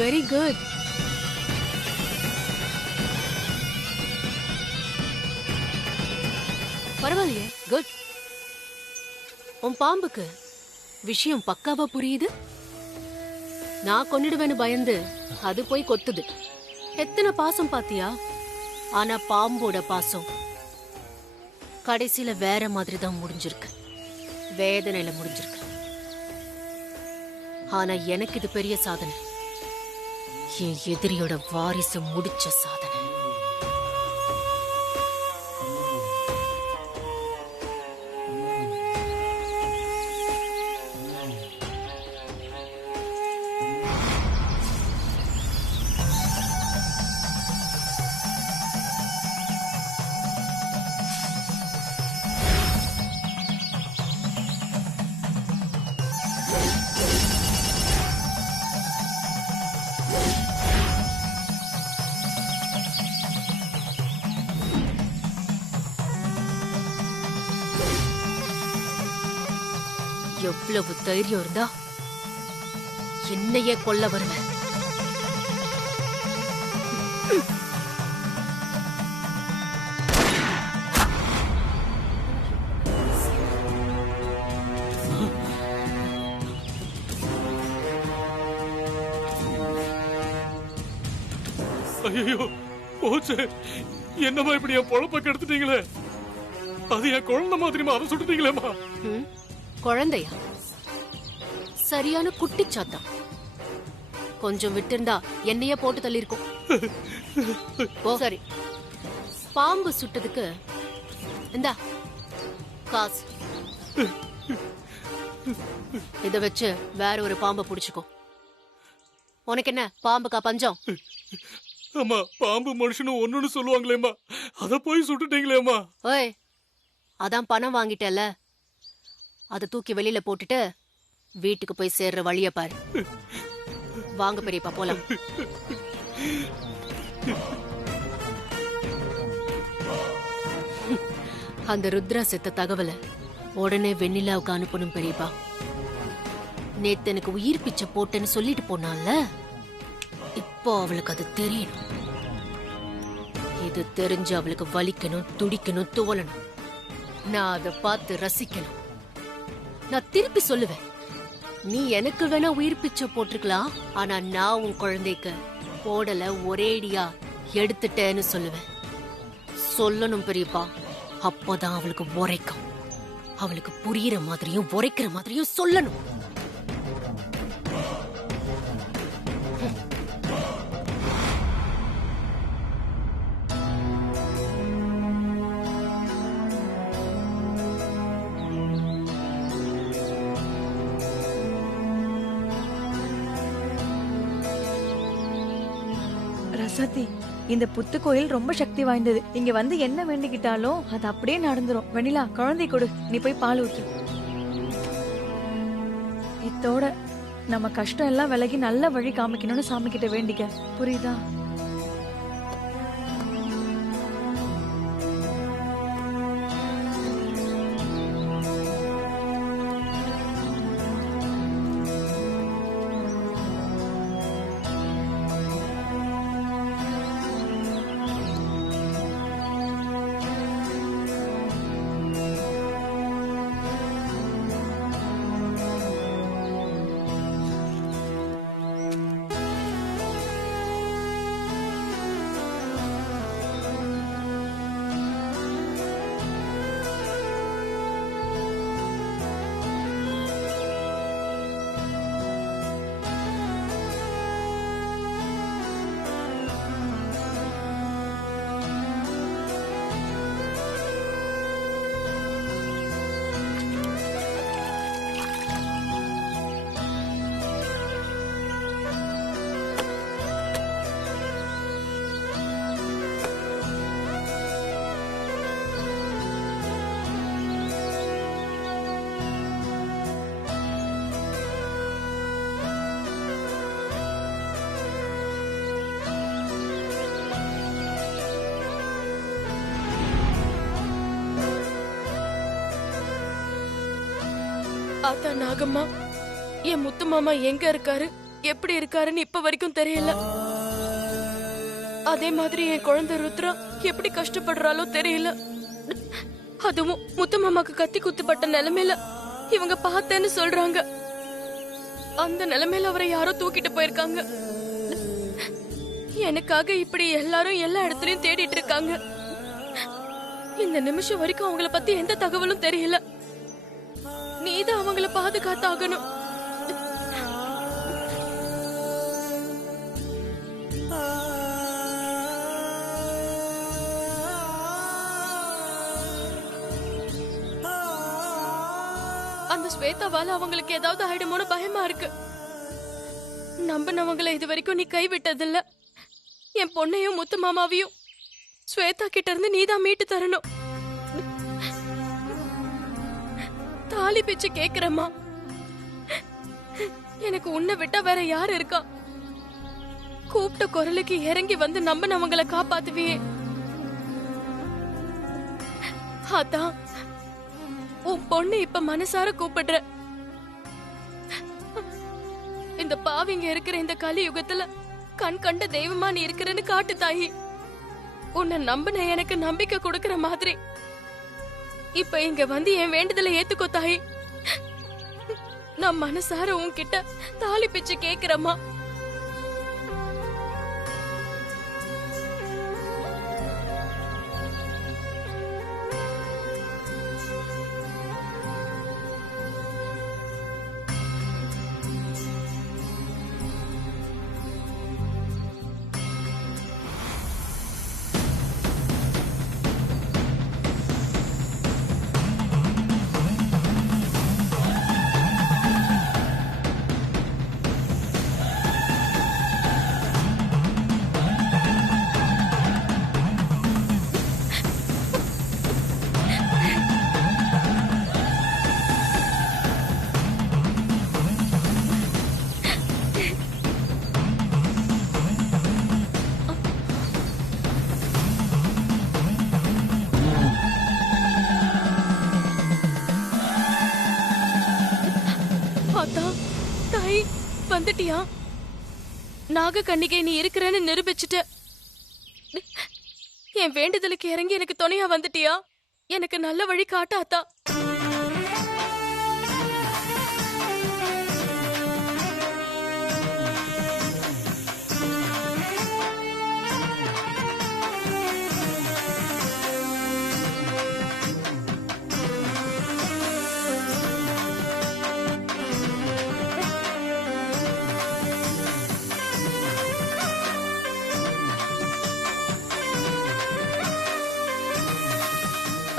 Very good. பரவாயில்லையே, good. உன் பாம்புக்கு விஷயம் பக்காவா புரியுது. நான் கொன்னிடுவேன்னு பயந்து அது போய் கொத்துது. எத்தனை பாசம் பாத்தியா? ஆனா பாம்போட பாசம் கடைசியில வேற மாதிரி தான் முடிஞ்சிருக்கு. வேதனையில முடிஞ்சிருக்கு. ஆனா எனக்கு இது பெரிய சாதனை. என் எதிரியோட வாரிசு முடிச்ச சாதனை. எவ்வளவு தைரியம் இருந்தா என்னையே கொல்ல வருவேன். ஐயோ போச்சு. என்னமா இப்படி என் பொழப்ப கெடுத்துட்டீங்களே. அது என் குழந்தை மாதிரிமா அதை சுட்டுட்டீங்களேமா. குழந்தையா? சரியான குட்டிச்சாத்தான். கொஞ்சம் விட்டிருந்தா என்னையே போட்டு தள்ளி இருக்கும். சரி, பாம்பு சுட்டதுக்கு இந்தா காசு. இத வச்சு வேற ஒரு பாம்பை புடிச்சுக்கோ. உனக்கு என்ன பாம்புக்கா பஞ்சம்? அம்மா, பாம்பு மனுஷனும் ஒண்ணுன்னு சொல்லுவாங்களேம்மா, அத போய் சுட்டுட்டீங்களேம்மா. ஓய், அதான் பணம் வாங்கிட்டல, அதை தூக்கி வெளியில போட்டுட்டு வீட்டுக்கு போய் சேர்ற வழிய பாரு. வாங்க பெரியப்பா போலாம். அந்த ருத்ரா செத்த தகவலை உடனே வெண்ணிலாவுக்கு அனுப்பணும் பெரியப்பா. நேத்து எனக்கு உயிர் பிச்சை போட்டேன்னு சொல்லிட்டு போனால, இப்போ அவளுக்கு அது தெரியணும். இது தெரிஞ்சு அவளுக்கு வலிக்கணும், துடிக்கணும், துவலணும். நான் அதை பார்த்து ரசிக்கணும். நான் திருப்பி சொல்லுவேன், நீ எனக்கு வேணா உயிர் பிச்சை போட்டிருக்கலாம், ஆனா நான் உன் குழந்தைக்கு போடல, ஒரேடியா எடுத்துட்டேன்னு சொல்லுவேன். சொல்லணும் பெரியப்பா. அப்போதான் அவளுக்கு உரைக்கும். அவளுக்கு புரியுற மாதிரியும் உரைக்கிற மாதிரியும் சொல்லணும். ரசதி, இந்த புத்து கோயில் ரொம்ப சக்தி வாய்ந்தது. இங்க வந்து என்ன வேண்டிக்கிட்டாலும் அது அப்படியே நடந்துரும். வெண்ணிலா, குழந்தை கொடு, நீ போய் பால் ஊத்து. இத்தோட நம்ம கஷ்டம் எல்லாம் விலகி நல்ல வழி காமிக்கணும்னு சாமி கிட்ட வேண்டிக்க, புரியுதா? ஆத்தா நாகம்மா, என் முத்து மாமா எங்க இருக்காரு? எப்படி இருக்காருன்னு இப்ப வரைக்கும் தெரியல. அதே மாதிரி என் குழந்தை ருத்ரா எப்படி கஷ்டப்படுறாளோ தெரியல. அதுவும் முத்தமாமாக்கு கத்தி குத்துப்பட்ட நிலைமையில இவங்க பார்த்தேன்னு சொல்றாங்க. அந்த நிலைமையில அவரை யாரோ தூக்கிட்டு போயிருக்காங்க. எனக்காக இப்படி எல்லாரும் எல்லா இடத்துலயும் தேடிட்டு இருக்காங்க. இந்த நிமிஷம் வரைக்கும் அவங்கள பத்தி எந்த தகவலும் தெரியல. நீதான் அவங்கள பாதுகாத்தாகணும். அந்த ஸ்வேதாவால அவங்களுக்கு ஏதாவது ஆயிடுமோன்னு பயமா இருக்கு. நம்பினவங்களை இது வரைக்கும் நீ கைவிட்டதில்ல. என் பொண்ணையும் முத்து மாமாவையும் ஸ்வேதா கிட்ட இருந்து நீதான் மீட்டு தரணும். தாலி பிச்சு கேக்குறம்மா. எனக்கு உன்னை விட்டா வேற யாரு இருக்கா? கூப்பிட்ட குரலுக்கு இறங்கி வந்து நம்பினவங்களை காப்பாத்துவியே. அதான் உன் பொண்ணு இப்ப மனசார கூப்பிடுற. இந்த பாவிங்க இருக்கிற இந்த கலியுகத்துல கண் கண்ட தெய்வமா நீ இருக்கிறன்னு காட்டு தாயி. உன்னை நம்பின எனக்கு நம்பிக்கை கொடுக்கற மாதிரி இப்ப இங்க வந்து என் வேண்டுதலை ஏத்துக்கோ தாயி. நான் மனசார உன்கிட்ட தாலி பிச்சு கேக்குறம்மா. வந்துட்டியா? நாக கண்ணிகை நீ இருக்கிறன்னு நிரூபிச்சுட்ட. என் வேண்டுதலுக்கு இறங்கி எனக்கு துணையா வந்துட்டியா? எனக்கு நல்ல வழி காட்டாத்தா.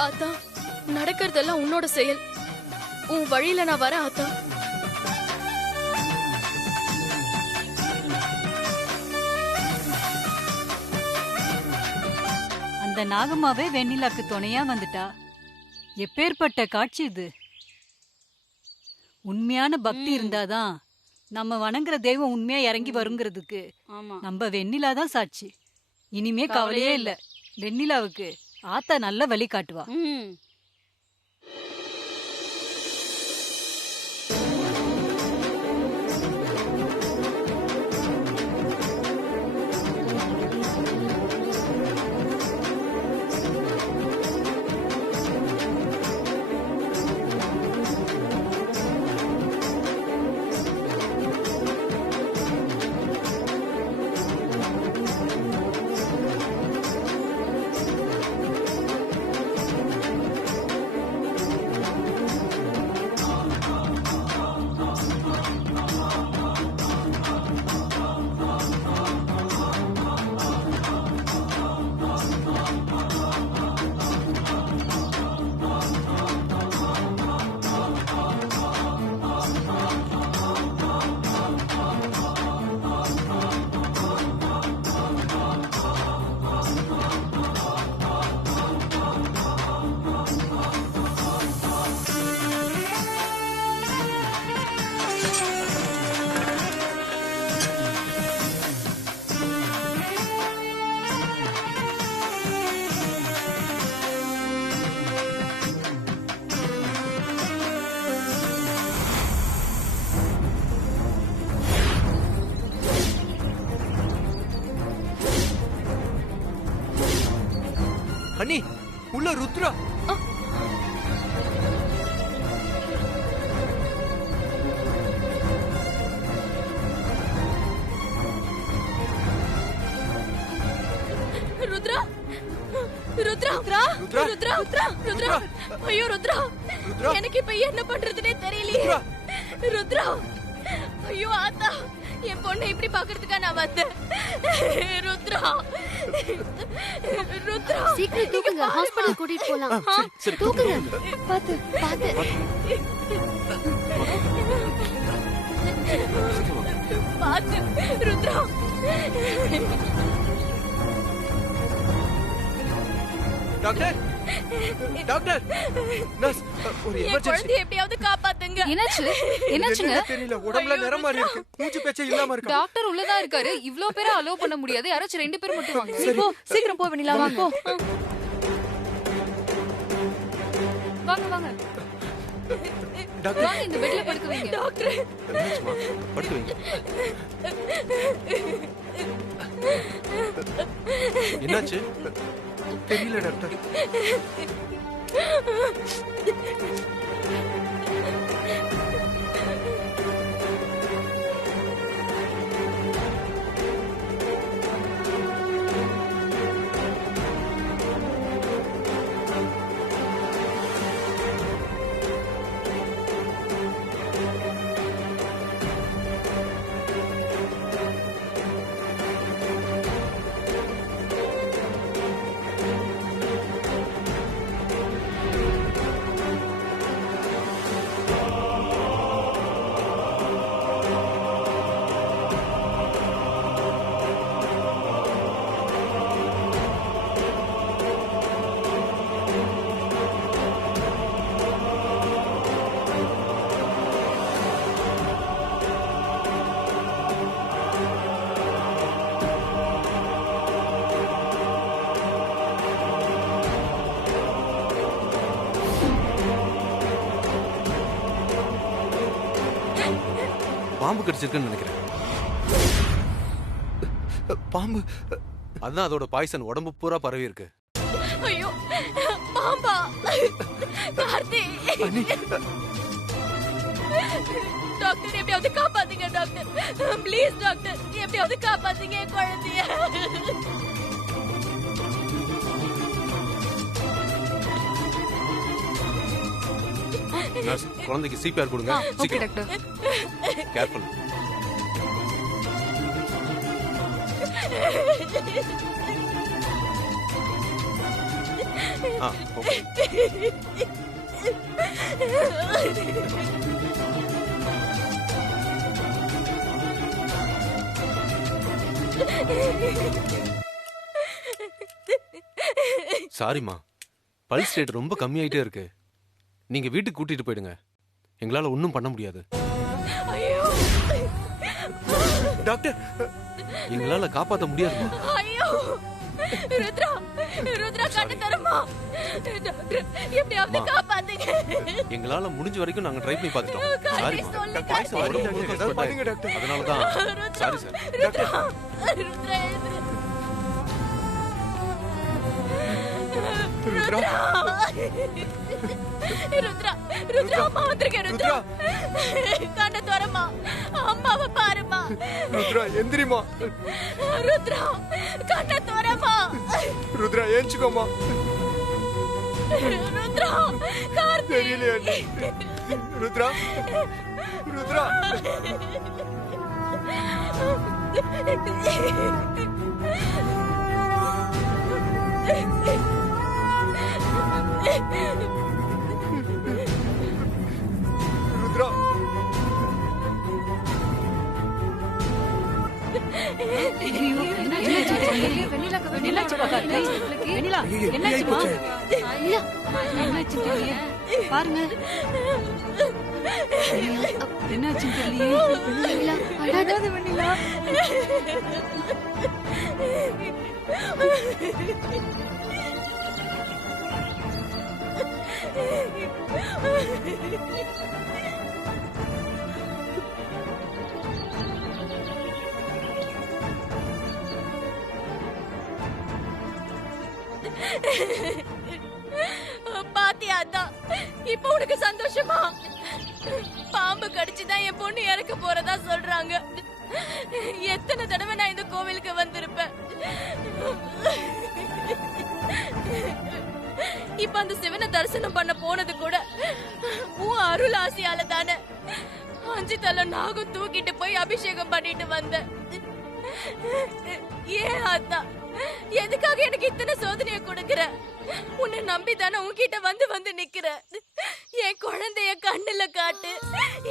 ஆத்தா, நடக்கிறதெல்லாம் உன்னோட செயல். உன் வழியில நான் வரேன் ஆத்தா. அந்த நாகம்மாவே வெண்ணிலாக்கு துணையா வந்துட்டா. எப்பேற்பட்ட காட்சி இது! உண்மையான பக்தி இருந்தாதான் நம்ம வணங்குற தெய்வம் உண்மையா இறங்கி வருங்கிறதுக்கு நம்ம வெண்ணிலா தான் சாட்சி. இனிமே கவலையே இல்ல. வெண்ணிலாவுக்கு ஆத்தா நல்ல வழி காட்டுவா. உள்ள ருத்ரா. ருத்ரா ருத்ரா ருத்ரா ருத்ரா. ருத்ரா ருத்ரா ருத்ரா ஐயோ ருத்ரா ருத்ரா. எனக்கு இப்ப என்ன பண்றதுனே தெரியலையே. ருத்ரா. ருத்ரா ஐயோ ஆத்தா, என் பொண்ணை இப்படி பாக்குறதுக்கா நான் வந்தேன். ருத்ரா ருத்ரா சீக்கிரம் தூக்குங்க, ஹாஸ்பிடல் கூட்டிட்டு போலாம். சரி தூக்குங்க. பாத்து பாத்து. பாத்து ருத்ரா. டாக்டர் டாக்டர் நர்ஸ் ஒரு என் எமர்ஜென்சி. குழந்தையை எப்படியாவது காப்பாத்துங்க. என்னாச்சு என்னாச்சுங்க என்னன்னு தெரியல, உடம்புல ஐயோ, நிறம் மாறி இருக்கு, மூச்சு பேச்சே இல்லாம இருக்கு. டாக்டர் உள்ளதா இருக்காரு. இவ்ளோ பேரை அலோ பண்ண முடியாது. யாராச்சும் 2 பேர் மட்டும் வாங்க. நீ போ, சீக்கிரம் போ வெண்ணிலா, வா போ. வாங்க வாங்க டாக்டர் வாங்க, இந்த பெட்ல படுக்க வைங்க. டாக்டர் என்னாச்சுமா? படுத்து வைங்க. என்னாச்சு தெரியல டாக்டர். பாம்பு கடிச்சிருக்குன்னு நினைக்கிறேன். பாம்பு அதான் அதோட பாய்சன் உடம்பு பூரா பரவி இருக்கு. ஐயோ பாம்பா கார்த்தி. டாக்டர் எப்படியாவது காப்பாத்துங்க டாக்டர், ப்ளீஸ் டாக்டர், எப்படியாவது காப்பாத்துங்க என் குழந்தைய. நர்ஸ் குழந்தைக்கு சிபிஆர் கொடுங்க. ஓகே சீக்கிரம். டாக்டர். கேர்ஃபுல். ஓகே. சாரிம்மா, பல்ஸ் ரேட் ரொம்ப கம்மியாயிட்டே இருக்கு. நீங்க வீட்டுக்கு கூட்டிட்டு போயிடுங்க, எங்களால ஒன்றும் பண்ண முடியாது. ஐயோ டாக்டர் எங்களால காப்பாற்ற முடியாதுமா. ஐயோ ருத்ரா ருத்ரா கண்ணு தரமா டாக்டர், எப்படியாவது காப்பாத்துங்க. எங்களால முடிஞ்ச வரைக்கும் நாங்க ட்ரை பண்ணி பார்த்துட்டோம். கார்த்தி சாரி சொல்லு பாய்ஸ் கார்த்தி. உடம்பு முழுக்க spread ஆயிருக்கு. அதனால தான் சாரி சார். ருத்ரா ருத்ரா எழுந்திரு. ருத்ரா ருத்ரா ருத்ரா அம்மா வந்திருக்கேன். ருத்ரா கண்ண துறமா, அம்மாவை பாருமா. ருத்ரா எந்திரிமா. ருத்ரா கண்ண துறமா. ருத்ரா ஏஞ்சுக்கோமா. ருத்ரா கார்த்தி. தெரியலையா ருத்ரா? ருத்ரா ருத்ரா ஐயோ, என்னாச்சுப்பா கார்த்தி? வெண்ணிலா, என்னாச்சுமா? என்னாச்சுன்னு தெரியலையே. பாருங்க. என்னாச்சுன்னு தெரியலையே. வெண்ணிலா, அழாத வெண்ணிலா. பாத்தியா அதான்? இப்ப உனக்கு சந்தோஷமா? பாம்பு கடிச்சுதான் என் பொண்ணு இறக்க போறதா சொல்றாங்க. எத்தனை தடவை நான் இந்த கோவிலுக்கு வந்திருப்பேன். இப்ப அந்த சிவனை தரிசனம் பண்ண போனது கூட உன் அருள் ஆசையால தானே. 5 தலை நாகம் தூக்கிட்டு போய் அபிஷேகம் பண்ணிட்டு வந்தேன். ஏன் ஆத்தா, எதுக்காக எனக்கு இத்தனை சோதனைய கொடுக்கற? உன்னை நம்பி தானே உன்கிட்ட வந்து நிக்கிற. என் குழந்தைய கண்ணுல காட்டு,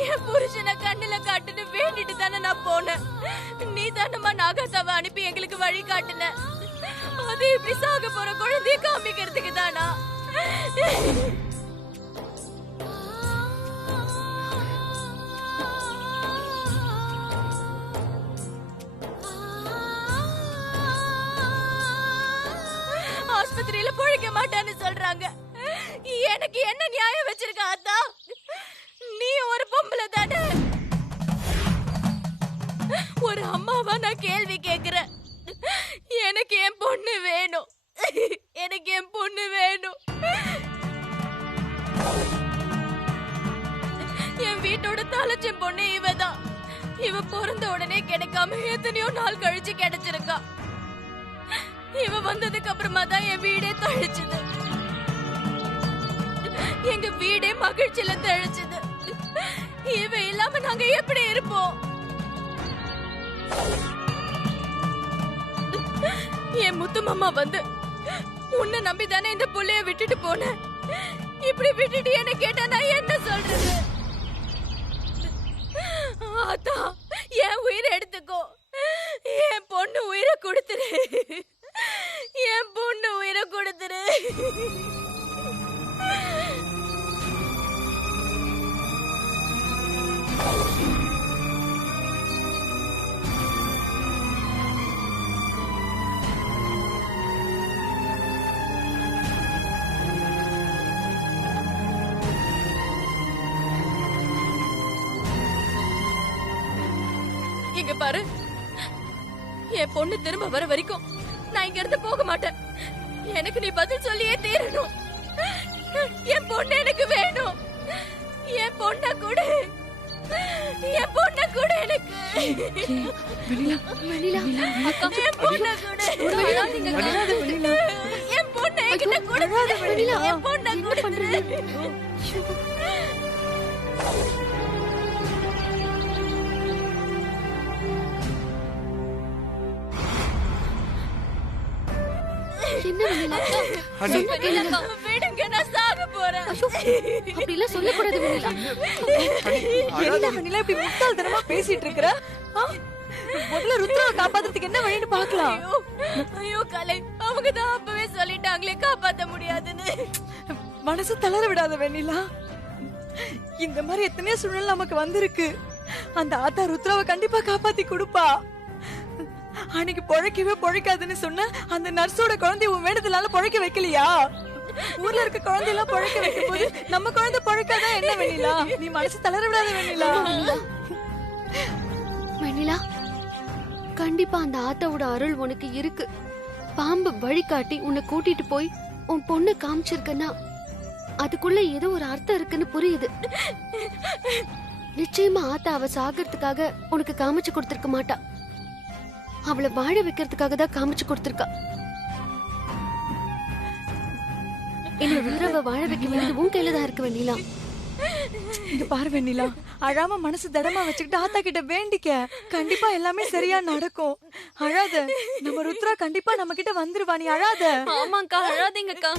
என் புருஷனை கண்ணுல காட்டுன்னு வேண்டிட்டு தானே நான் போனேன். நீ தானம்மா நாகாத்தாவை அனுப்பி எங்களுக்கு வழி காட்டுன. அது இப்படி சாக போற குழந்தைய காமிக்கிறதுக்கு தானா? ஆஸ்பத்திரியில பொழைக்க மாட்டான்னு சொல்றாங்க. எனக்கு என்ன நியாயம் வச்சிருக்க ஆத்தா? நீ ஒரு பொம்பளை தானே. ஒரு அம்மாவா நான் கேள்வி கேக்குறேன். எனக்கு என் பொண்ணு வேணும். எனக்கு என் பொண்ணு வேணும். என் வீட்டோட தலைச்சம் பொண்ணு இவதான். இவ பிறந்த உடனே கிடைக்காம எத்தனையோ நாள் கழிச்சு கிடைச்சிருக்கா. இவ வந்ததுக்கு அப்புறமா தான் என் வீடே தழிச்சுது. எங்க வீடே மகிழ்ச்சியில தழிச்சுது. இவ இல்லாம நாங்க எப்படி இருப்போம்? என் முத்து மாமா வந்து உன்னை நம்பிதானே இந்த புள்ளைய விட்டுட்டு போன. இப்படி விட்டுட்டு என்ன கேட்டா நான் என்ன சொல்றது? ஆத்தா, என் உயிரை எடுத்துக்கோ. என் பொண்ணு உயிரை கொடுத்துரு. என் பொண்ணு உயிரை கொடுத்துரு. இங்க பாரு, என் பொண்ணு திரும்ப வர வரைக்கும் நான் இங்க இருந்து போக மாட்டேன். எனக்கு நீ பதில் சொல்லியே தீரணும். என் பொண்ணு எனக்கு வேணும். என் பொண்ண கூட, என் பொண்ண கூட எனக்கு. அக்கா, என் பொண்ண கூட, என் பொண்ணு என்கிட்ட கூட, என் பொண்ண கூட. விடுங்க, நான் சாக போறேன். அப்படி எல்லாம் சொல்லக்கூடாது வெண்ணிலா. என்ன வெண்ணிலா இப்படி முட்டாள்தனமா பேசிட்டு இருக்கற? முதல்ல ருத்ராவை காப்பாத்துறதுக்கு என்ன வழின்னு பார்க்கலாம். ஐயோ கலை, அவங்க தான் அப்பவே சொல்லிட்டாங்களே காப்பாத்த முடியாதுன்னு. மனசு தளர விடாத வெண்ணிலா. இந்த மாதிரி எத்தனையோ சூழ்நிலை நமக்கு வந்திருக்கு. அந்த ஆத்தா ருத்ராவை கண்டிப்பா காப்பாத்தி கொடுப்பா. அன்னைக்கு பொழைக்கவே பொழைக்காதுன்னு சொன்ன அந்த நர்ஸோட குழந்தை உன் வேண்டதுனால பொழைக்க வைக்கலையா? ஊர்ல இருக்க குழந்தை எல்லாம் பொழைக்க வைக்கும் போது நம்ம குழந்தை பொழைக்காதான் என்ன வெண்ணிலா? நீ மனசு தளர விடாத வெண்ணிலா. வெண்ணிலா, கண்டிப்பா அந்த ஆத்தாவோட அருள் உனக்கு இருக்கு. பாம்பு வழிகாட்டி உன்னை கூட்டிட்டு போய் உன் பொண்ணு காமிச்சிருக்கன்னா அதுக்குள்ள ஏதோ ஒரு அர்த்தம் இருக்குன்னு புரியுது. நிச்சயமா ஆத்தா அவ சாகிறதுக்காக உனக்கு காமிச்சு கொடுத்திருக்க மாட்டா. அவளை வாழ வைக்கிறதுக்காக தான் காமிச்சு கொடுத்திருக்கா. என்ன ருத்ராவை வாழ வைக்க வேண்டியது உன் கையில தான் இருக்கு வெண்ணிலா. இங்க பாரு வெண்ணிலா, அழாம மனசு தடமா வச்சுக்கிட்டு ஆத்தா கிட்ட வேண்டிக்க. கண்டிப்பா எல்லாமே சரியா நடக்கும். அழாத. நம்ம ருத்ரா கண்டிப்பா நம்ம கிட்ட வந்துருவா. நீ அழாத. ஆமாக்கா, அழாதீங்கக்கா.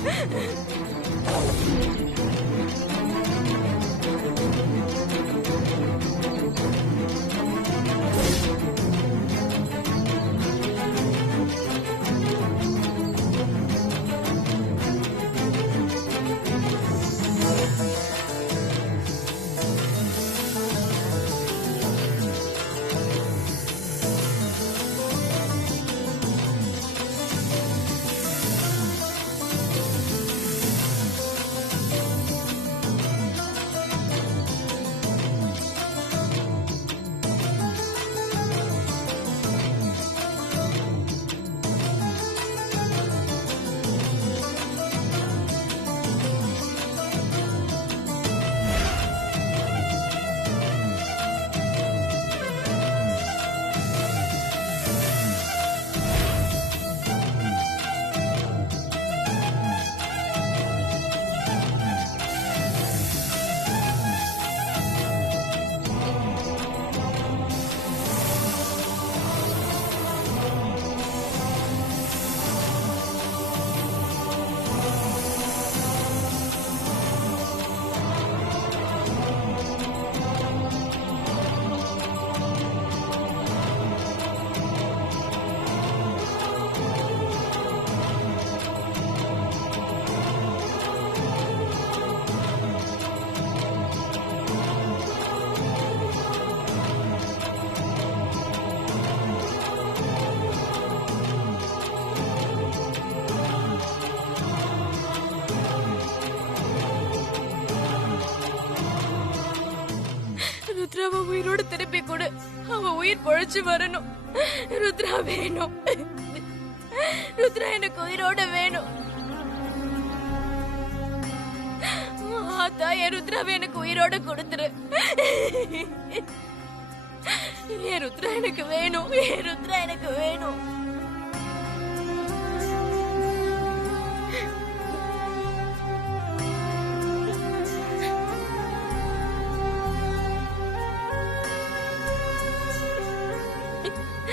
ருத்ராவை உயிரோட திருப்பி கொடு. அவ உயிர் பொழைச்சு வரணும். ருத்ரா வேணும். ருத்ரா எனக்கு உயிரோட வேணும். ஆத்தா, என் ருத்ராவை எனக்கு உயிரோட கொடுத்துரு. என் ருத்ரா எனக்கு வேணும். என் ருத்ரா எனக்கு வேணும்.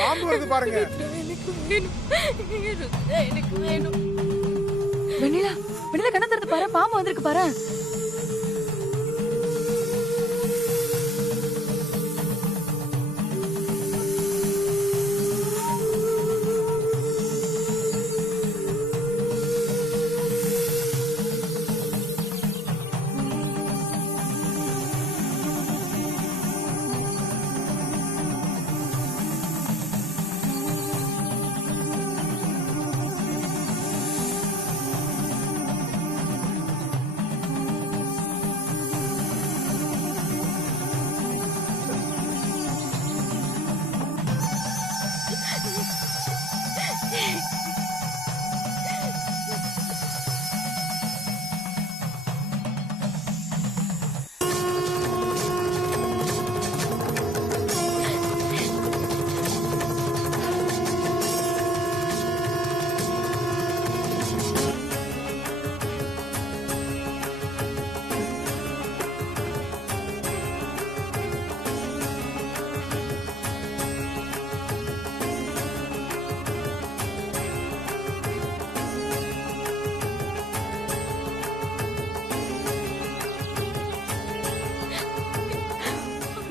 பாம்பு வருது பாருங்க. எனக்கு வேணும். என் ருத்ரா எனக்கு வேணும். வெண்ணிலா, வெண்ணிலா கண்ணை திறந்து பாரு, பாம்பு வந்திருக்கு பாரு.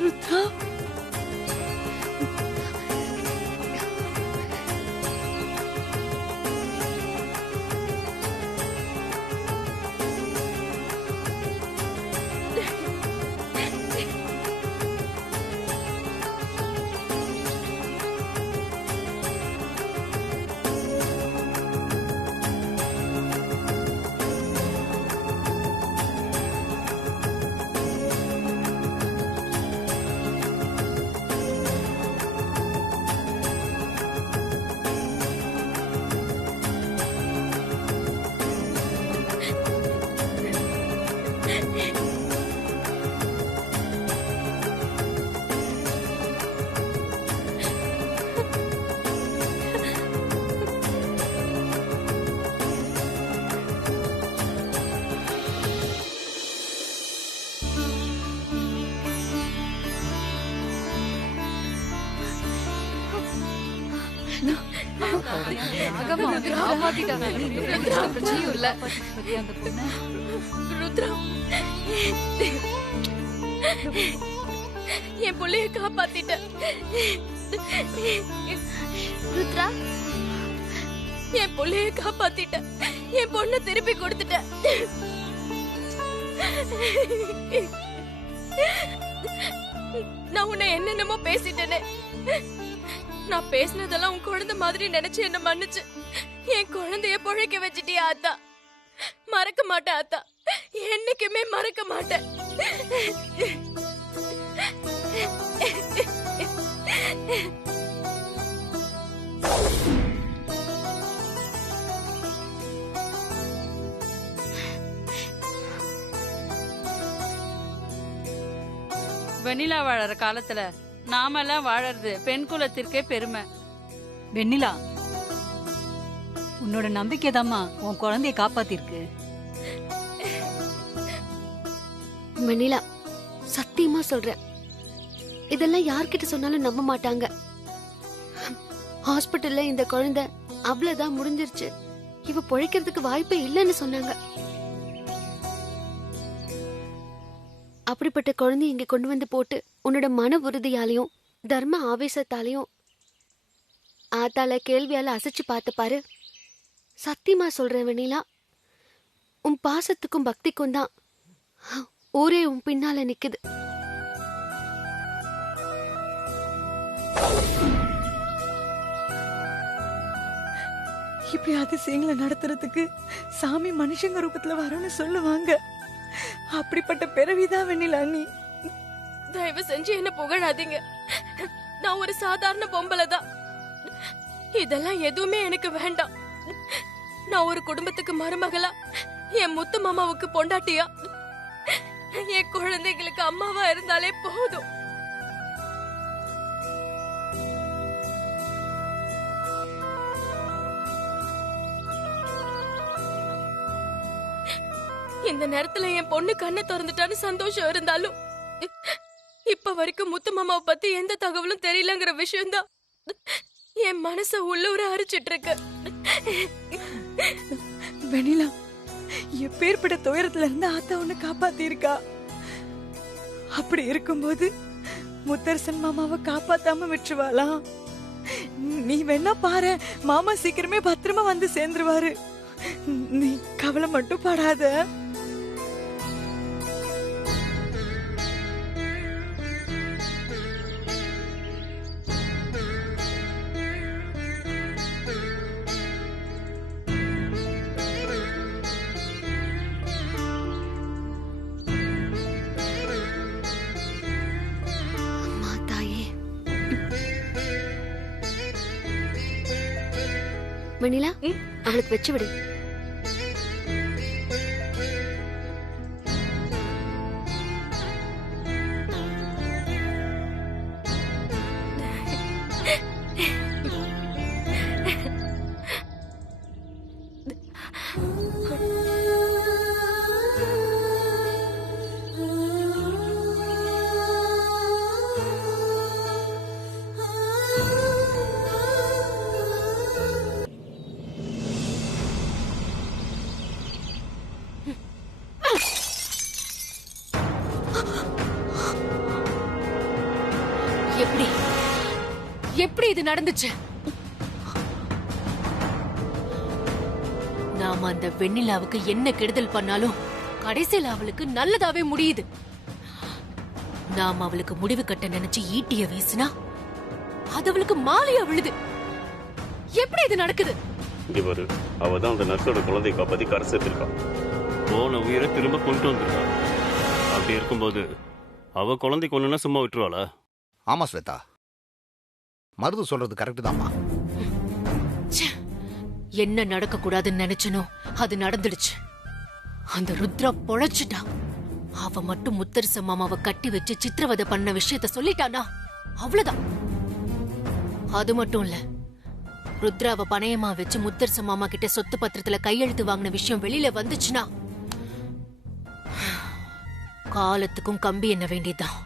ருத்ரா, அகமா வந்து காப்பாத்திட்டாங்க. எந்த பிரச்சனையும் இல்ல. அந்த பொண்ணு ருத்ரா, என் புள்ளைய காப்பாத்திட்ட. ருத்ரா, என் புள்ளைய காப்பாத்திட்ட. என் பொண்ணை திருப்பி கொடுத்துட்ட. நான் உன்னை என்னென்னமோ பேசிட்டேனே. நான் பேசினதெல்லாம் உன் குழந்தை மாதிரி நினைச்சு என்ன மன்னிச்சு என் குழந்தைய பொழைக்க வச்சிட்டியா ஆத்தா. மறக்க மாட்டேன் ஆத்தா, என்னைக்குமே மறக்க மாட்டேன். வெண்ணிலா வாழற காலத்துல நாமெல்லாம் வாழறது பெண் குலத்திற்கே பெருமை. வெண்ணிலா, உன்னோட நம்பிக்கை தாம்மா உன் குழந்தைய காப்பாத்திருக்கு. வெண்ணிலா, சத்தியமா சொல்றேன், இதெல்லாம் யார்கிட்ட சொன்னாலும் நம்ப மாட்டாங்க. ஹாஸ்பிட்டல்ல இந்த குழந்தை அவ்வளவுதான் முடிஞ்சிருச்சு, இவ பொழைக்கிறதுக்கு வாய்ப்பே இல்லைன்னு சொன்னாங்க. அப்படிப்பட்ட குழந்தைய இங்க கொண்டு வந்து போட்டு உன்னோட மன உறுதியாலையும் தர்ம ஆவேசத்தாலையும் ஆத்தால கேள்வியால அசைச்சு பார்த்து பாரு. சத்தியமா சொல்றேன் வெண்ணிலா, உன் பாசத்துக்கும் பக்திக்கும் தான் ஊரே உன் பின்னால நிக்குது. இப்படி அதிசயங்களை நடத்துறதுக்கு சாமி மனுஷங்க ரூபத்துல வரும்னு சொல்லுவாங்க. அப்படிப்பட்ட பிறவிதான் வெண்ணிலா நீ. தயவு செஞ்சு என்ன புகழாதீங்க. நான் ஒரு சாதாரண பொம்பளை தான். இதெல்லாம் எதுவுமே எனக்கு வேண்டாம். நான் ஒரு குடும்பத்துக்கு மருமகளா, என் முத்து மாமாவுக்கு பொண்டாட்டியா, என் குழந்தைகளுக்கு அம்மாவா இருந்தாலே போதும். இந்த நேரத்துல என் பொண்ணு கண்ணை திறந்துட்டான்னு சந்தோஷம் இருந்தாலும் இப்ப வரைக்கும் முத்து மாமாவை பத்தி எந்த தகவலும் தெரியலங்கிற விஷயம்தான் என் மனச உள்ளூர அரிச்சிட்டு இருக்கு. வெண்ணிலா, எப்பேற்பட்ட துயரத்துல இருந்து ஆத்தா உன்னை காப்பாத்தி இருக்கா. அப்படி இருக்கும்போது முத்தரசன் மாமாவை காப்பாத்தாம விட்டுருவாளா? நீ வேணா பாரு, மாமா சீக்கிரமே பத்திரமா வந்து சேர்ந்துருவாரு. நீ கவலை மட்டும் படாத. வெண்ணிலா, அவளுக்கு வச்சு விடு. எப்படி எப்படி இது நடந்துச்சு? நாம அந்த வெண்ணிலாவுக்கு என்ன கெடுதல் பண்ணாலும் கடைசியில் அவளுக்கு நல்லதாவே முடியுது. நாம அவளுக்கு முடிவு கட்ட நினைச்சு ஈட்டிய வீசினா அது அவளுக்கு மாலையா விழுது. எப்படி இது நடக்குது? இங்க பாரு, அவதான் அந்த நர்ஸோட குழந்தை காப்பாத்தி கரை சேர்த்திருக்கா. போன உயிரை திரும்ப கொண்டு வந்திருக்கா. அப்படி இருக்கும்போது அவ குழந்தை கொண்டுனா சும்மா விட்டுருவாளா? ஆமா ஸ்வேதா, மருது சொல்றது கரெக்ட் தான்மா. என்ன நடக்க கூடாதுன்னு நினைச்சனோ அது நடந்துடுச்சு. அந்த ருத்ரா பொழைச்சிட்டா. அவ மட்டும் முத்தரச மாமாவை கட்டி வச்சு சித்திரவதை பண்ண விஷயத்த சொல்லிட்டானா அவ்வளவுதான். அது மட்டும் இல்ல, ருத்ராவை பணையமா வச்சு முத்தரச மாமா கிட்ட சொத்து பத்திரத்துல கையெழுத்து வாங்கின விஷயம் வெளியில வந்துச்சுன்னா காலத்துக்கும் கம்பி என்ன வேண்டியதுதான்.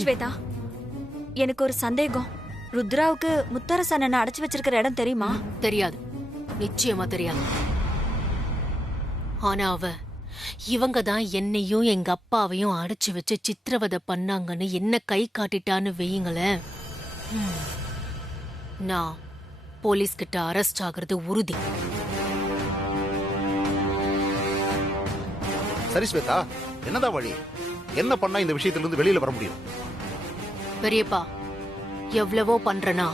ஸ்வேதா, எனக்கு ஒரு சந்தேகம். ருத்ராவுக்கு முத்தரசன் அடைச்சு வச்சிருக்கிற இடம் தெரியுமா? தெரியாது, நிச்சயமா தெரியாது. ஆனா அவ இவங்க தான் என்னையும் எங்க அப்பாவையும் அடைச்சு வச்சு சித்திரவதை பண்ணாங்கன்னு என்ன கை காட்டிட்டான்னு வையுங்களேன், நான் போலீஸ் கிட்ட அரெஸ்ட் ஆகிறது உறுதி. சரி ஸ்வேதா, என்னதான் வழி? என்ன பண்ணா இந்த விஷயத்துல இருந்து வெளியில வர முடியும்? பெரியப்பா, எவ்வளவோ பண்றனா,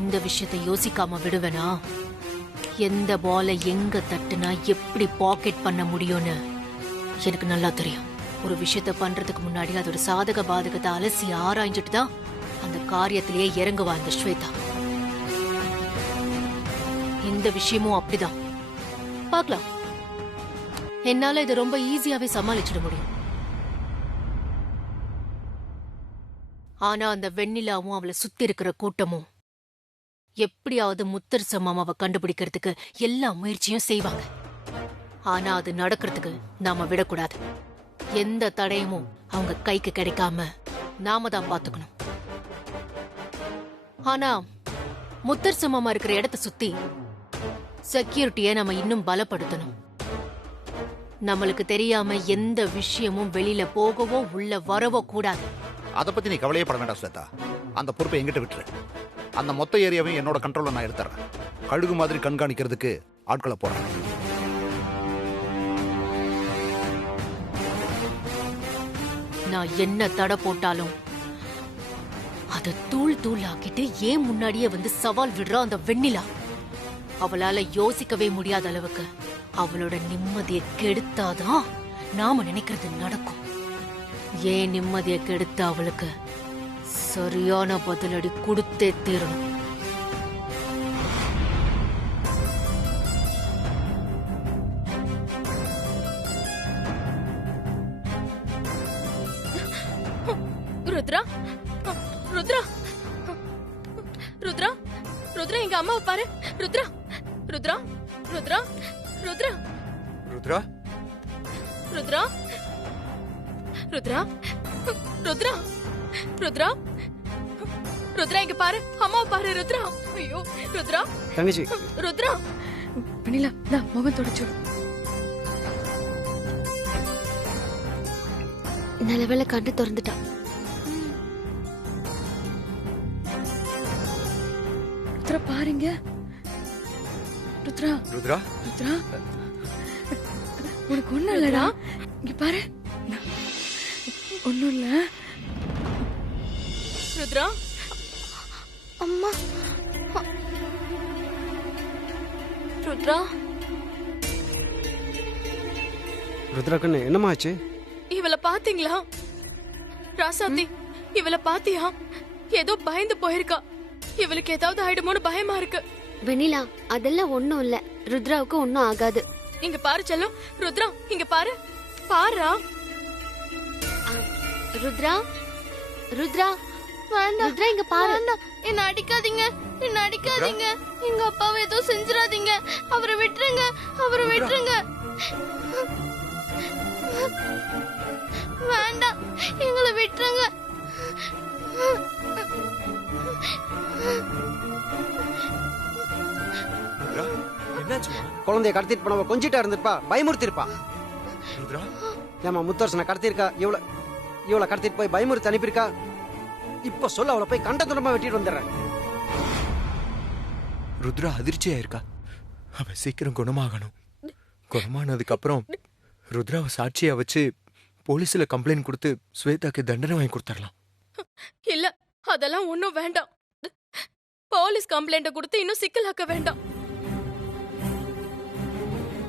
இந்த விஷயத்தை யோசிக்காம விடுவேனா? எந்த பால எங்க தட்டுனா எப்படி பாக்கெட் பண்ண முடியும்னு எனக்கு நல்லா தெரியும். ஒரு விஷயத்த பண்றதுக்கு முன்னாடி அதோட சாதக பாதகத்தை அலசி ஆராய்ஞ்சிட்டு தான் அந்த காரியத்திலேயே இறங்குவா இந்த ஸ்வேதா. இந்த விஷயமும் அப்படிதான். பார்க்கலாம், என்னால இதை ரொம்ப ஈஸியாவே சமாளிச்சிட முடியும். ஆனா அந்த வெண்ணிலாவும் அவளை சுத்தி இருக்கிற கூட்டமும் எப்படியாவது முத்தரச மாமாவை கண்டுபிடிக்கிறதுக்கு எல்லா முயற்சியும் செய்வாங்க. ஆனா அது நடக்கிறதுக்கு நாம விடக்கூடாது. எந்த தடயமும் அவங்க கைக்கு கிடைக்காம நாம தான் பாத்துக்கணும். ஆனா முத்தரச மாமா இருக்கிற இடத்தை சுத்தி செக்யூரிட்டியை நம்ம இன்னும் பலப்படுத்தணும். நம்மளுக்கு தெரியாம எந்த விஷயமும் வெளியில போகவோ உள்ள வரவோ கூடாது. அதை பத்தி நீ கவலையே பட வேண்டாம் ஸ்வேதா. அந்த பொறுப்பை எங்கிட்ட விட்டுரு. அந்த மொத்த ஏரியாவையும் என்னோட கண்ட்ரோல்ல நான் எடுத்துறேன். கழுகு மாதிரி கண்காணிக்கிறதுக்கு ஆட்களை போறேன். நான் என்ன தடை போட்டாலும் அதை தூள் தூள் ஆக்கிட்டு ஏன் முன்னாடியே வந்து சவால் விடுறா அந்த வெண்ணிலா. அவளால யோசிக்கவே முடியாத அளவுக்கு அவளோட நிம்மதியை கெடுத்தாதான் நாம நினைக்கிறது நடக்கும். ஏன் நிம்மதியை கெடுத்த அவளுக்கு சரியான பதிலடி கொடுத்தே தீரணும். ருத்ரா, ருத்ரா, ருத்ரா, ருத்ரா, எங்க அம்மாவை பாரு. ருத்ரா, ருத்ரா, ருத்ரா, ருத்ரா, ருத்ரா, ருத்ரா, ருத்ரா, ருத்ரா, ருத்ரா, ருத்ரா, இங்க பாரு, அம்மாவை பாரு. ருத்ரா, ஐயோ ருத்ரா, தங்கச்சி, ருத்ரா. வெண்ணிலா நான் முகம் தொடச்சு. நல்ல வேளை கண்டு திறந்துட்டா. ருத்ரா பாருங்க. ருத்ரா, ருத்ரா, ருத்ரா, உனக்கு ஒண்ணும் இல்லடா. இங்க பாரு, ஒண்ணும் இல்ல. ருத்ரா, அம்மா, ருத்ரா, ருத்ரா கண்ணு என்னம்மா ஆச்சு? இவளை பாத்தீங்களா? ராசாத்தி, இவளை பாத்தியா? ஏதோ பயந்து போயிருக்கா. இவளுக்கு ஏதாவது ஆயிடுமோன்னு பயமா இருக்கு. வெண்ணிலா அதெல்லாம் ஒண்ணும் இல்ல. ருத்ராவுக்கு ஒண்ணும் ஆகாது. இங்க பாரு செல்லம். ருத்ரா, இங்க பாரு. பாருடா. ருத்ரா, ருத்ரா, வேண்டாம். ருத்ரா இங்க பாரு. என்ன அடிக்காதீங்க, என்ன அடிக்காதீங்க. எங்க அப்பாவை ஏதோ செஞ்சிடாதீங்க. அவரை விட்டுருங்க, அவரை விட்டுருங்க. வேண்டாம், எங்களை விட்டுருங்க. குழந்தைய கடத்திட்டு போனவ கொஞ்சிட்டா இருந்திருப்பா, பயமுறுத்திருப்பா. ஏமா முத்தரசனை கடத்திருக்கா? இவளை கடத்திட்டு போய் பயமுறுத்தி அனுப்பியிருக்கா. இப்ப சொல்ல அவளை போய் கண்ட துண்டமா வெட்டிட்டு வந்துடுறேன். ருத்ரா அதிர்ச்சியா இருக்கா. அவ சீக்கிரம் குணமாகணும். குணமானதுக்கு அப்புறம் ருத்ராவை சாட்சியா வச்சு போலீஸ்ல கம்ப்ளைண்ட் கொடுத்து ஸ்வேதாக்கு தண்டனை வாங்கி கொடுத்துடலாம். இல்ல, அதெல்லாம் ஒண்ணும் வேண்டாம். போலீஸ் கம்ப்ளைண்ட் கொடுத்து இன்னும் சிக்கலாக்க வேண்டாம்.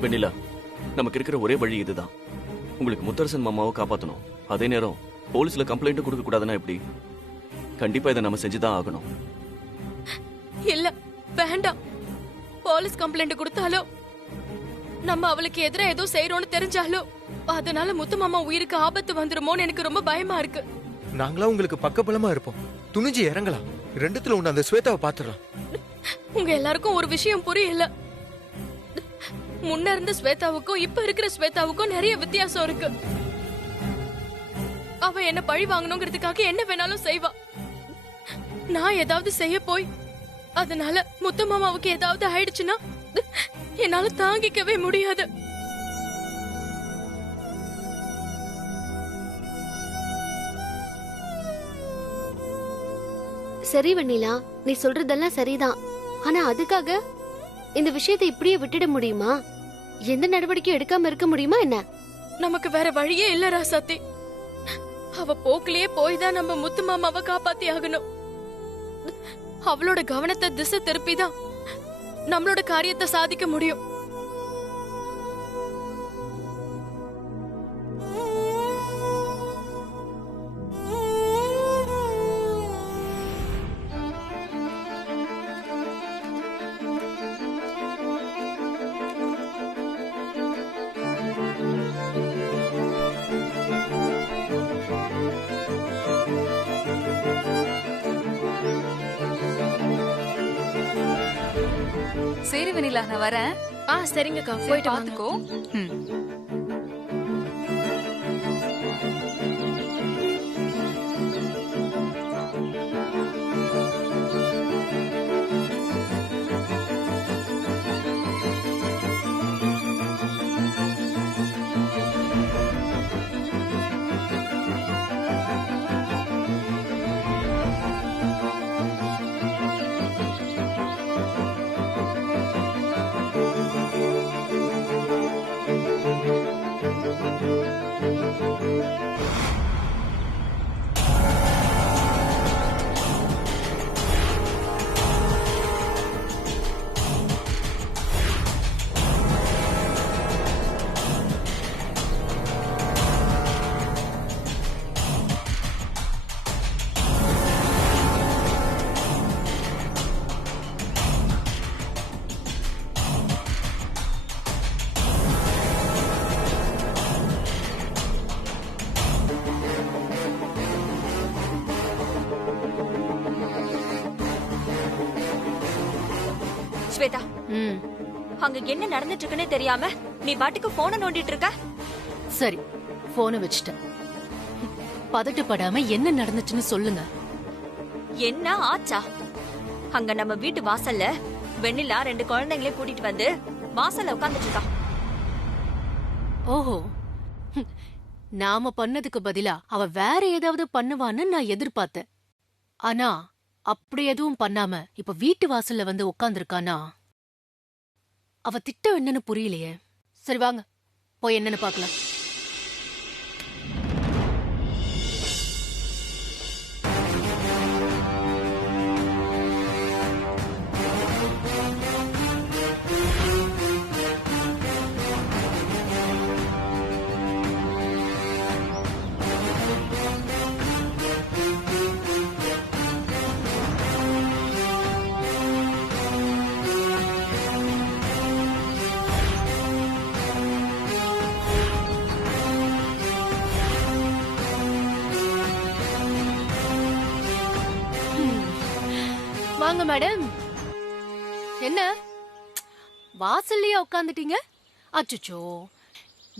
வெண்ணிலா, நமக்கு இருக்கிற ஒரே வழி இதுதான். உங்களுக்கு முத்தரசன் மாமாவை காப்பாத்தணும். அதே நேரம் போலீஸ்ல கம்ப்ளைண்ட் கொடுக்க கூடாதுன்னா எப்படி? கண்டிப்பா இதை நம்ம செஞ்சுதான் ஆகணும். இல்ல, வேண்டாம். போலீஸ் கம்ப்ளைண்ட் கொடுத்தாலோ, நம்ம அவளுக்கு எதிராக ஏதோ செய்யறோம்னு தெரிஞ்சாலோ, அதனால முத்து மாமா உயிருக்கு ஆபத்து வந்துருமோன்னு எனக்கு ரொம்ப பயமா இருக்கு. நாங்களா உங்களுக்கு பக்கபலமா இருப்போம். துணிஞ்சு இறங்கலாம். ரெண்டுத்துல ஒண்ணு அந்த ஸ்வேதாவை பாத்துடலாம். உங்க எல்லாருக்கும் ஒரு விஷயம் புரியல. முன்ன இருந்த ஸ்வேதாவுக்கும் இப்ப இருக்கிற ஸ்வேதாவுக்கும் நிறைய வித்தியாசம் இருக்கு. அவ என்ன பழி வாங்கணுங்கிறதுக்காக என்ன வேணாலும் செய்வா. நான் ஏதாவது செய்ய போய் அதனால முத்து மாமாவுக்கு ஏதாவது ஆயிடுச்சுன்னா என்னால தாங்கிக்கவே முடியாது. சரி வெண்ணிலா, நீ சொல்றதெல்லாம் சரிதான். ஆனா அதுக்காக இந்த விஷயத்தை இப்படியே விட்டுட முடியுமா? எந்த நடவடிக்கையும் எடுக்காம இருக்க முடியுமா என்ன? நமக்கு வேற வழியே இல்ல ராசாத்தி. அவ போக்கிலேயே போய் தான் நம்ம முத்து மாமாவை காப்பாத்தி ஆகணும். அவளோட கவனத்தை திசை திருப்பிதான் நம்மளோட காரியத்தை சாதிக்க முடியும். சரி வெண்ணிலா, நான் வரேன். சரிங்கக்கா, போயிட்டு பாத்துக்கோ. ஸ்வேதா, அங்க என்ன நடந்துட்டு இருக்குன்னே தெரியாம நீ பாட்டுக்கு போனை நோண்டிட்டு இருக்க. சரி, போனை வச்சுட்டேன். பதட்டப்படாம என்ன நடந்துச்சுன்னு சொல்லுங்க. என்ன ஆச்சா? அங்க நம்ம வீட்டு வாசல்ல வெண்ணிலா 2 குழந்தைங்களையும் கூட்டிட்டு வந்து வாசல்ல உட்கார்ந்துட்டு இருக்கா. ஓஹோ, நாம பண்ணதுக்கு பதிலா அவ வேற ஏதாவது பண்ணுவான்னு நான் எதிர்பார்த்தேன். ஆனா அப்படி எதுவும் பண்ணாம இப்ப வீட்டு வாசல்ல வந்து உட்கார்ந்துருக்கானா? அவ திட்டம் என்னன்னு புரியலையே. சரி வாங்க போய் என்னன்னு பார்க்கலாம். வாங்க மேடம். என்ன வாசல்லையே உட்காந்துட்டீங்க? அச்சுச்சோ,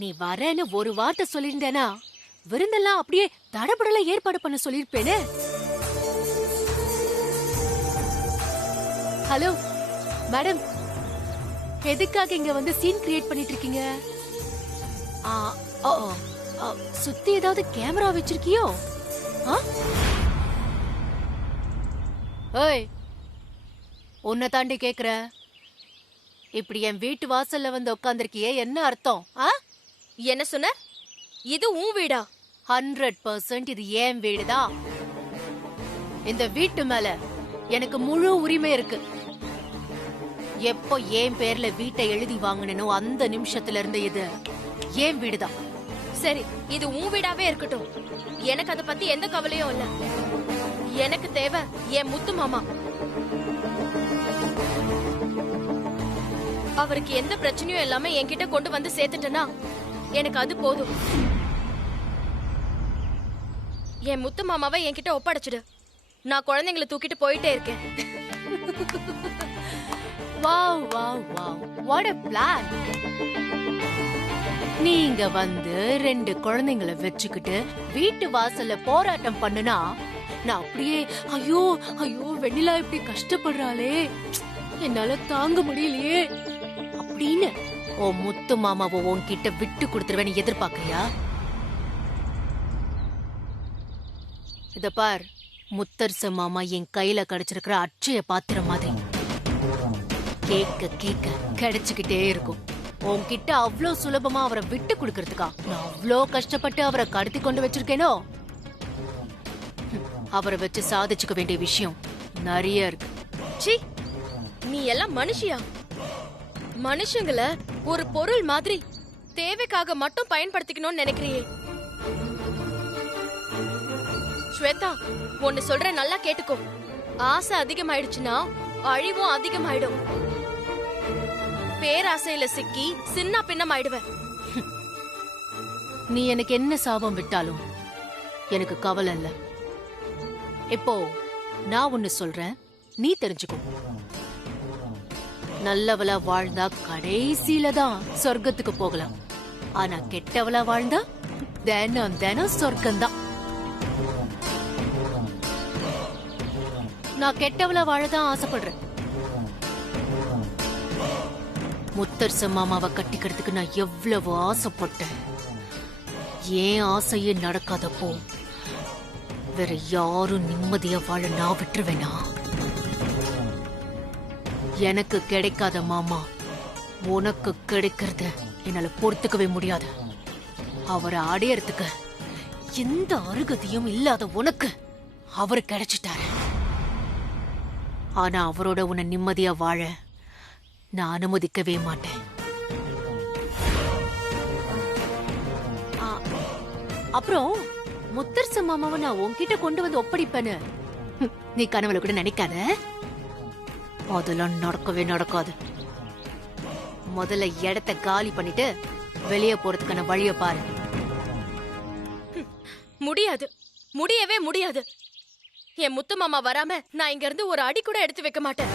நீ வரேன்னு ஒரு வார்த்தை சொல்லியிருந்தேனா விருந்தெல்லாம் அப்படியே தடபடல ஏற்பாடு பண்ண சொல்லிருப்பேனே. ஹலோ மேடம், எதுக்காக இங்க வந்து சீன் கிரியேட் பண்ணிட்டு இருக்கீங்க? சுத்தி ஏதாவது கேமரா வச்சிருக்கியோ? ஏய், உன்னை தாண்டி கேக்குற. இப்படி என் வீட்டு வாசல்ல வந்து உட்கார்ந்திருக்கியே, என்ன அர்த்தம்? என்ன சொன்ன? இது உன் வீடா? 100% இது என் வீடுதான். இந்த வீட்டு மேல எனக்கு முழு உரிமை இருக்கு. எப்போ என் பேர்ல வீட்டை எழுதி வாங்கினோ அந்த நிமிஷத்துல இருந்து இது என் வீடுதான். சரி, இது உன் வீடாவே இருக்கட்டும். எனக்கு அத பத்தி எந்த கவலையும் இல்ல. எனக்கு தேவை என் முத்து மாமா. அவருக்கு எந்த பிரச்சனையும் இல்லாம என்கிட்ட கொண்டு வந்து சேர்த்துட்டேன்னா எனக்கு அது போதும். என் முத்து மாமாவை என்கிட்ட ஒப்படைச்சிடு. நான் குழந்தைங்களை தூக்கிட்டு போயிட்டே இருக்கேன். Wow wow wow, what a plan. நீங்க வந்து 2 குழந்தைங்களை வச்சுக்கிட்டு வீட்டு வாசல்ல போராட்டம் பண்ணுனா நான் அப்படியே ஐயோ ஐயோ வெண்ணிலா இப்படி கஷ்டப்படுறாளே, என்னால தாங்க முடியலையே அப்படின்னு ஓ முத்து மாமாவை உன்கிட்ட விட்டு கொடுத்துருவேன்னு எதிர்பார்க்கறியா? இத பார், முத்தரச மாமா என் கையில கிடைச்சிருக்கிற அட்சய பாத்திரம் மாதிரி கேட்க கேட்க கிடைச்சுக்கிட்டே இருக்கும். உன்கிட்ட அவ்வளோ சுலபமா அவரை விட்டு கொடுக்கறதுக்கா நான் அவ்வளோ கஷ்டப்பட்டு அவரை கடத்தி கொண்டு வச்சிருக்கேனோ? அவரை வச்சு சாதிச்சுக்க வேண்டிய விஷயம் நிறைய இருக்கு. சீ, நீ எல்லாம் மனுஷியா? மனுஷங்கள ஒரு பொருள் மாதிரி தேவைக்காக மட்டும் பயன்படுத்திக்கணும்னு நினைக்கிறியே? ஸ்வேதா, ஒன்னு சொல்ற, நல்லா கேட்டுக்கோ. ஆசை அதிகமாயிடுச்சுன்னா அழிவும் அதிகமாயிடும். பேராசையில சிக்கி சின்ன பின்னம் ஆயிடுவேன். நீ எனக்கு என்ன சாபம் விட்டாலும் எனக்கு கவலை இல்ல. இப்போ நான் ஒன்னு சொல்றேன், நீ தெரிஞ்சுக்கோ. நல்லவளா வாழ்ந்தா கடைசியில தான் சொர்க்கத்துக்கு போகலாம். ஆனா கெட்டவளா வாழ்ந்தா தினம் தினம் சொர்க்கம்தான். நான் கெட்டவளா வாழதான் ஆசைப்படுறேன். முத்தரச மாமாவை கட்டிக்கிறதுக்கு நான் எவ்வளவு ஆசைப்பட்டேன். ஏன் ஆசையே நடக்காதப்போ வேற யாரும் நிம்மதியா வாழ நான் விட்டுருவேனா? எனக்கு கிடைக்காத மாமா உனக்கு கிடைக்கிறத என்னால பொறுத்துக்கவே முடியாது. அவரை அடையறதுக்கு எந்த அருகதையும் இல்லாத உனக்கு அவரு கிடைச்சிட்டாரு. ஆனா அவரோட உன்னை நிம்மதியா வாழ நான் அனுமதிக்கவே மாட்டேன். அப்புறம் முத்தரச மாமாவை நான் உன்கிட்ட கொண்டு வந்து ஒப்படைப்பேன்னு நீ கனவுல கூட நினைக்காத. அதெல்லாம் நடக்கவே நடக்காது. முதல்ல இடத்தை காலி பண்ணிட்டு வெளியே போறதுக்கான வழிய பாரு. முடியாது, முடியவே முடியாது. என் முத்து மாமா வராம நான் இங்க இருந்து ஒரு அடி கூட எடுத்து வைக்க மாட்டேன்.